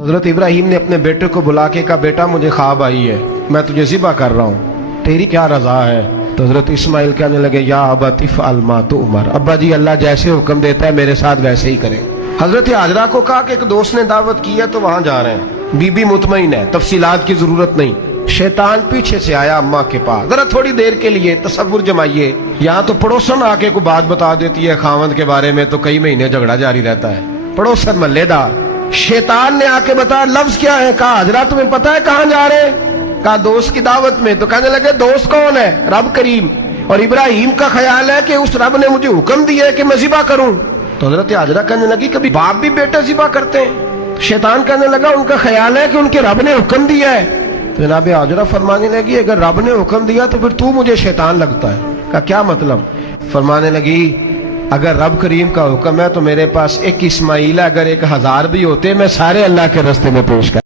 حضرت ابراہیم نے اپنے بیٹے کو بلا کے کہا بیٹا مجھے خواب آئی ہے، میں تجھے ذبح کر رہا ہوں، تیری کیا رضا ہے؟ تو حضرت اسماعیل کہنے لگے یا ابت افعل ما تؤمر، ابا جی اللہ جیسے حکم دیتا ہے میرے ساتھ ویسے ہی کریں۔ حضرت ہاجرہ کو کہا کہ ایک دوست نے دعوت کی ہے تو وہاں جا رہے ہیں، بی بی مطمئن ہے، تفصیلات کی ضرورت نہیں۔ شیطان پیچھے سے آیا اماں کے پاس، ذرا تھوڑی دیر کے لیے تصور جمائیے، یہاں تو پڑوسن آ کے کوئی بات بتا دیتی ہے خاوند کے بارے میں تو کئی مہینے جھگڑا جاری رہتا ہے، پڑوسن محلے دار۔ شیطان نے آ کے بتایا لفظ کیا ہے؟ کہا حضرہ تمہیں پتا ہے کہاں جا رہے ہیں؟ کہا دوست کی دعوت میں۔ تو کہنے لگے دوست کون ہے؟ رب کریم، اور ابراہیم کا خیال ہے کہ اس رب نے مجھے حکم دیا ہے کہ میں ذبح کروں۔ تو حضرت ہاجرہ کہنے لگی کبھی باپ بھی بیٹا ذبح کرتے ہیں؟ شیطان کہنے لگا ان کا خیال ہے کہ ان کے رب نے حکم دیا ہے۔ تو جناب ہاجرہ فرمانے لگی اگر رب نے حکم دیا تو پھر تو مجھے شیطان لگتا ہے۔ کہا کیا مطلب؟ فرمانے لگی اگر رب کریم کا حکم ہے تو میرے پاس ایک اسماعیل ہے، اگر 1000 بھی ہوتے میں سارے اللہ کے راستے میں پیش کر